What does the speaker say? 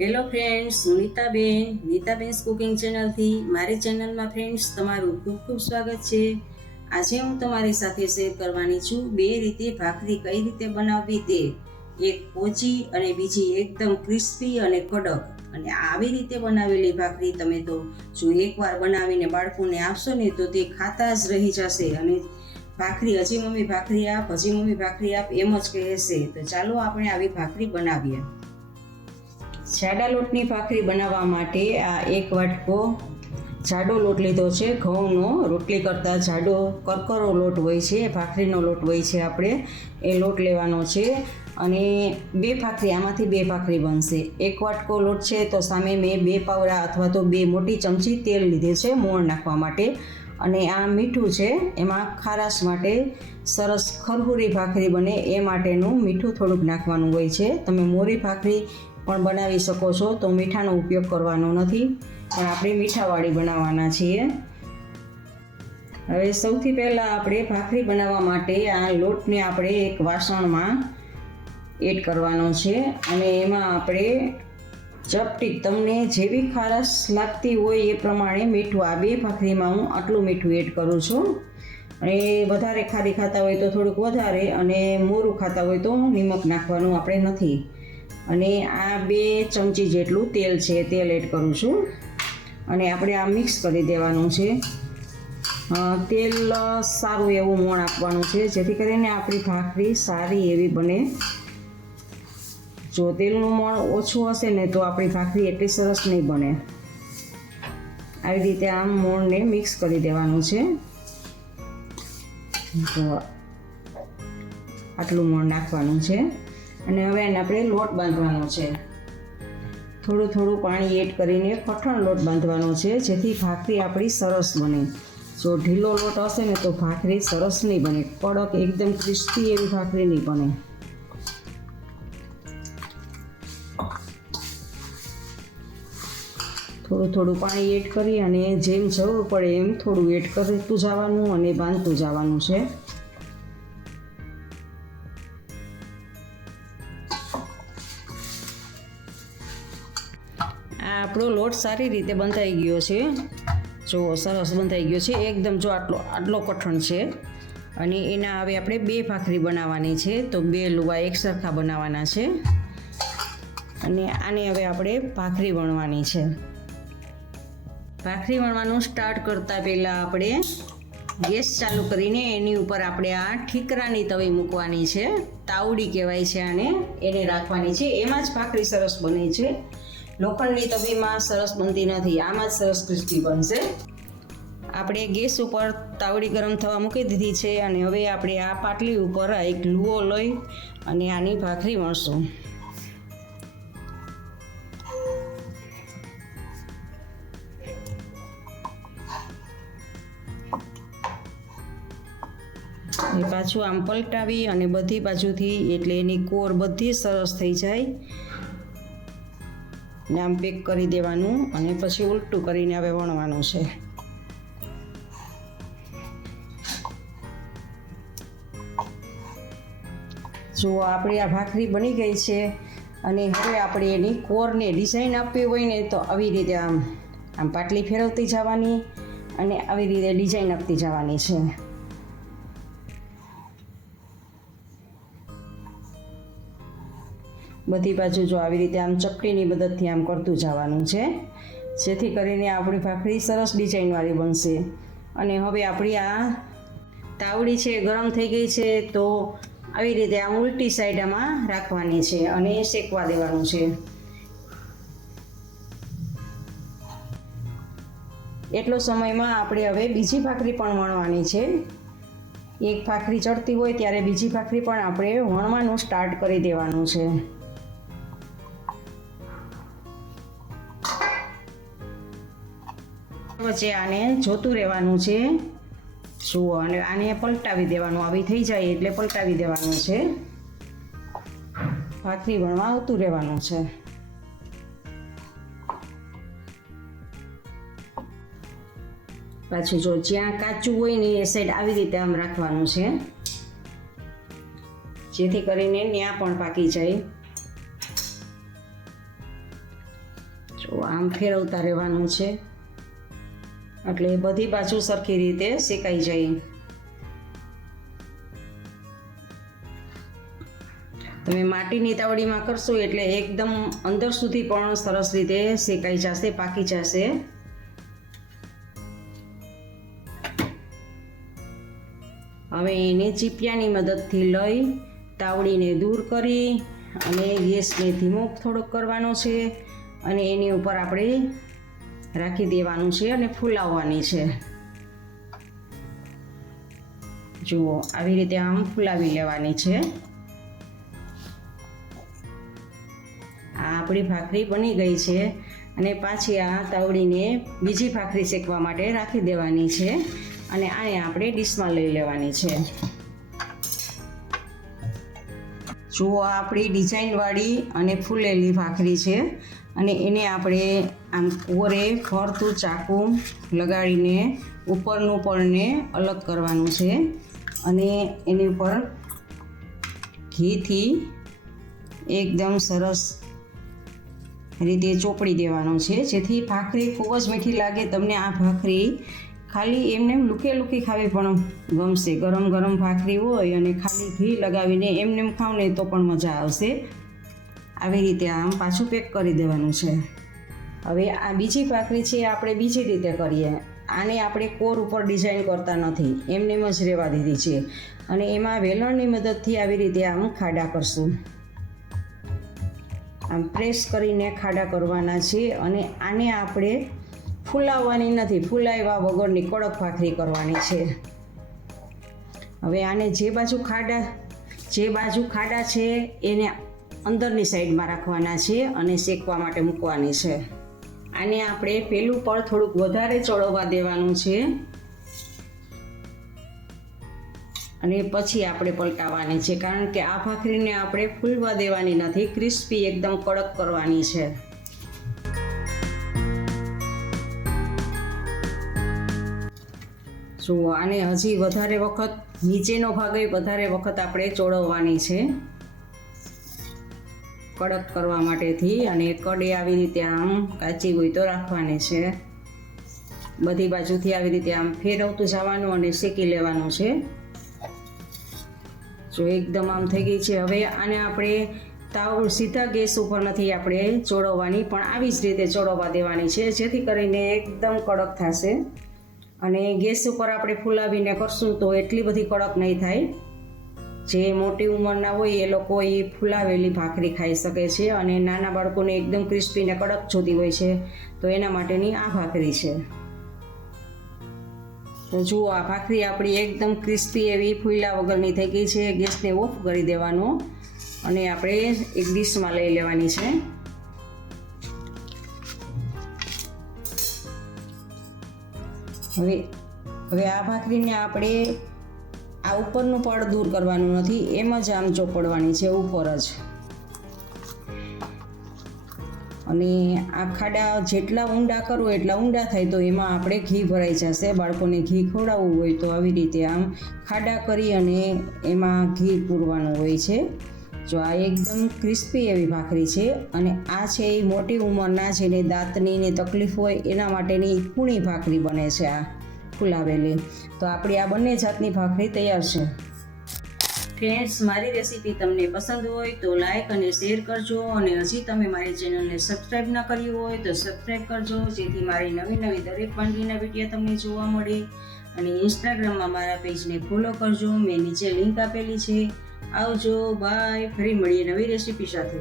Hello friends હું Nitaben નીતાબેન્સ cooking ચેનલથી મારી ચેનલમાં ફ્રેન્ડ્સ તમારું ખૂબ ખૂબ સ્વાગત છે. આજે હું તમારી સાથે શેર કરવાની છું બે રીતે ભાખરી કઈ રીતે બનાવવી તે. એક પોચી અને બીજી એકદમ ક્રિસ્પી અને કડક. અને આવી રીતે બનાવેલી ભાખરી તમે તો જો એકવાર બનાવીને બાળકોને આપશો ને તો તે ખાતા જ રહી જશે. અને ભાખરી, હજી મમ્મી ભાખરી આપ, હજી મમ્મી ભાખરી આપ એમ જ કહેશે. તો ચાલો આપણે આવી ભાખરી બનાવીએ. જાડા લોટની ભાખરી બનાવવા માટે આ એક વાટકો જાડો લોટ લીધો છે. ઘઉંનો રોટલી કરતાં જાડો કરકરો લોટ હોય છે, ભાખરીનો લોટ હોય છે આપણે. એ લોટ લેવાનો છે અને બે ભાખરી, આમાંથી બે ભાખરી બનશે. એક વાટકો લોટ છે તો સામે મેં બે પાવડા અથવા તો બે મોટી ચમચી તેલ લીધે છે મોણ નાખવા માટે. અને આ મીઠું છે, એમાં ખારાશ માટે સરસ ખરહુરી ભાખરી બને એ માટેનું મીઠું થોડુંક નાખવાનું હોય છે. તમે મોરી ભાખરી પણ બનાવી શકો છો. તો મીઠાનો ઉપયોગ કરવાનો નથી. પણ આપણે મીઠાવાળી બનાવવાના છીએ. હવે સૌથી પહેલાં આપણે ભાખરી બનાવવા માટે આ લોટને આપણે એક વાસણમાં એડ કરવાનો છે. અને એમાં આપણે ચપટી, તમને જેવી ખારસ લાગતી હોય એ પ્રમાણે મીઠું આ બે ભાખરીમાં હું આટલું મીઠું એડ કરું છું. અને વધારે ખારી ખાતા હોય તો થોડુંક વધારે અને મોરું ખાતા હોય તો નિમક નાખવાનું આપણે નથી. અને આ બે ચમચી જેટલું તેલ છે, તેલ એડ કરું છું. અને આપણે આ મિક્સ કરી દેવાનું છે. તેલ સારું એવું મોણ આપવાનું છે, જેથી કરીને આપણી ભાખરી સારી એવી બને. જો તેલનું મોણ ઓછું હશે ને, તો આપણી ભાખરી એટલી સરસ નહીં બને. આવી રીતે આમ મોણને મિક્સ કરી દેવાનું છે. તો આટલું મોણ નાખવાનું છે. અને હવે એને આપણે લોટ બાંધવાનો છે. થોડું થોડું પાણી એડ કરીને કઠણ લોટ બાંધવાનો છે, જેથી ભાખરી આપણી સરસ બને. જો ઢીલો લોટ હશે ને તો ભાખરી સરસ નહીં બને, કડક એકદમ ક્રિસ્પી એવી ભાખરી નહીં બને. થોડું થોડું પાણી એડ કરી અને જેમ જરૂર પડે એમ થોડું એડ કરતું જવાનું અને બાંધતું જવાનું છે. આપણો લોટ સારી રીતે બંધાઈ ગયો છે. જો સરસ બંધાઈ ગયો છે. એકદમ જો આટલો આટલો કઠણ છે. અને એના હવે આપણે બે ભાખરી બનાવવાની છે. તો બે લુવા એક સરખા બનાવવાના છે. અને આને હવે આપણે ભાખરી વણવાની છે. ભાખરી વણવાનું સ્ટાર્ટ કરતાં પહેલાં આપણે ગેસ ચાલુ કરીને એની ઉપર આપણે આ ઠીકરાની તવી મૂકવાની છે. તાવડી કહેવાય છે આને. એને રાખવાની છે. એમાં જ ભાખરી સરસ બને છે. લોખંડની તવીમાં સરસ બનતી નથી. આમાં જ સરસ ક્રિસ્પી બનશે. આપણે ગેસ ઉપર તાવડી ગરમ થવા મૂકી દીધી છે અને હવે આપણે આ પાટલી ઉપર એક લુઓ લઈ અને આની ભાખરી વણશું. પાછું આમ પલટાવી અને બધી બાજુથી એટલે એની કોર બધી સરસ થઈ જાય. ને આમ પેક કરી દેવાનું અને પછી ઉલટું કરીને હવે વણવાનું છે. જો આપણી આ ભાખરી બની ગઈ છે અને હવે આપણે એની કોરને ડિઝાઇન આપવી હોય ને તો આવી રીતે આમ આમ પાટલી ફેરવતી જવાની અને આવી રીતે ડિઝાઇન આપતી જવાની છે. બધી બાજુ જો આવી રીતે આમ ચપટીની મદદથી આમ કરતું જવાનું છે. જેથી કરીને આપણી ભાખરી સરસ ડિઝાઇનવાળી બનશે. અને હવે આપણી આ તાવડી છે ગરમ થઈ ગઈ છે, તો આવી રીતે આમ ઉલટી સાઈડ આમાં રાખવાની છે અને શેકવા દેવાનું છે. એટલો સમયમાં આપણે હવે બીજી ભાખરી પણ વણવાની છે. એક ભાખરી ચડતી હોય ત્યારે બીજી ભાખરી પણ આપણે વણવાનું સ્ટાર્ટ કરી દેવાનું છે. વચ્ચે આને જોતું રહેવાનું છે. જુઓ, અને આને પલટાવી દેવાનું, આવી થઈ જાય એટલે પલટાવી દેવાનું છે. ભાખરી વણવા આવતું રહેવાનું છે. પાછું જો, જ્યાં કાચું હોય ને એ સાઈડ આવી રીતે આમ રાખવાનું છે. જેથી કરીને ત્યાં પણ પાકી જાય. જો, આમ ફેરવતા રહેવાનું છે. એટલે બધી બાજુ સરખી રીતે શેકાઈ જાય. તમે માટીની તાવડીમાં કરશો એટલે એકદમ અંદર સુધી પણ સરસ રીતે શેકાઈ જશે, પાકી જશે. હવે એને ચીપિયાની મદદથી લઈ તાવડીને દૂર કરી અને ગેસને ધીમો થોડોક કરવાનો છે અને એની ઉપર આપણે રાખી દેવાનું છે અને ફૂલાવવાની છે. જુઓ, આવી રીતે આમ ફૂલાવી લેવાની છે. આ આપણી ભાખરી બની ગઈ છે અને પાછી આ તાવડીને બીજી ભાખરી શેકવા માટે રાખી દેવાની છે અને આને આપણે ડીશમાં લઈ લેવાની છે. જુઓ આપણી ડિઝાઇનવાળી અને ફૂલેલી ભાખરી છે. અને એને આપણે આમ કોરે, ફરતું ચાકુ લગાડીને ઉપરનું પળને અલગ કરવાનું છે. અને એની ઉપર ઘીથી એકદમ સરસ રીતે ચોપડી દેવાનું છે. જેથી ભાખરી ખૂબ જ મીઠી લાગે, તમને આ ભાખરી ખાલી એમને એમ લૂકે લૂકી ખાવી પણ ગમશે. ગરમ ગરમ ભાખરી હોય અને ખાલી ઘી લગાવીને એમને ખાવ ને તો પણ મજા આવશે. આવી રીતે આમ પાછું પેક કરી દેવાનું છે. હવે આ બીજી ભાખરી છે આપણે બીજી રીતે કરીએ. આને આપણે કોર ઉપર ડિઝાઇન કરતા નથી. એમને એમ જ રહેવા દીધી છે. અને એમાં વેલણની મદદથી આવી રીતે આમ ખાડા કરશું. આમ પ્રેસ કરીને ખાડા કરવાના છે અને આને આપણે ફૂલાવવાની નથી, ફૂલાવ્યા વગરની કડક ભાખરી કરવાની છે. હવે આને જે બાજુ ખાડા, જે બાજુ ખાડા છે એને અંદરની સાઈડમાં રાખવાના છે અને શેકવા માટે મૂકવાની છે. આને આપણે પેલું પણ થોડુંક વધારે ચડવવા દેવાનું છે. અને પછી આપણે પલટાવવાની છે, કારણ કે આ ભાખરીને આપણે ફૂલવા દેવાની નથી, ક્રિસ્પી એકદમ કડક કરવાની છે. જુઓ, આને હજી વધારે વખત, નીચેનો ભાગ વધારે વખત આપણે ચોળવવાની છે. કડક કરવા માટેથી અને કડે આવી રીતે આમ કાચી હોય તો રાખવાની છે. બધી બાજુથી આવી રીતે આમ ફેરવતું જવાનું અને શેકી લેવાનું છે. જો એકદમ આમ થઈ ગઈ છે. હવે આને આપણે તાવ સીધા ગેસ ઉપર નથી આપણે ચોળવવાની, પણ આવી જ રીતે ચોળવવા દેવાની છે, જેથી કરીને એકદમ કડક થશે. અને ગેસ ઉપર આપણે ફૂલાવીને કરશું તો એટલી બધી કડક નહીં થાય. જે મોટી ઉંમરના હોય એ લોકો એ ફૂલાવેલી ભાખરી ખાઈ શકે છે અને નાના બાળકોને એકદમ ક્રિસ્પી ને કડક જોતી હોય છે. તો એના માટેની આ ભાખરી છે. તો જુઓ, આ ભાખરી આપણી એકદમ ક્રિસ્પી એવી ફૂલા વગરની થઈ ગઈ છે. ગેસને ઓફ કરી દેવાનો અને આપણે એક ડીશમાં લઈ લેવાની છે. હવે હવે આ ભાખરીને આપણે આ ઉપરનું પડ દૂર કરવાનું નથી, એમ જ આમ ચોપડવાની છે, ઉપર જ. અને આ ખાડા જેટલા ઊંડા કરો, એટલા ઊંડા થાય, તો એમાં આપણે ઘી ભરાઈ જશે. બાળકોને ઘી ખવડાવવું હોય, તો આવી રીતે આમ ખાડા કરી અને એમાં ઘી પૂરવાનું હોય છે. જો આ એકદમ ક્રિસ્પી એવી ભાખરી છે, અને આ છે એ મોટી ઉંમરના, જેને દાંતની ને તકલીફ હોય, એના માટેની કૂણી ભાખરી બને છે આ. ફૂલાવેલી તો આપણી આ બંને જાતની ભાખરી તૈયાર છે. ફ્રેન્ડ્સ મારી રેસીપી તમને પસંદ હોય તો લાઇક અને શેર કરજો અને હજી તમે મારી ચેનલને સબસ્ક્રાઈબ ન કર્યું હોય તો સબસ્ક્રાઈબ કરજો, જેથી મારી નવી નવી દરેક વાનગીના વીડિયો તમને જોવા મળે. અને ઇન્સ્ટાગ્રામમાં મારા પેજને ફોલો કરજો, મેં નીચે લિંક આપેલી છે. આવજો બાય ફરી મળીએ નવી રેસીપી સાથે.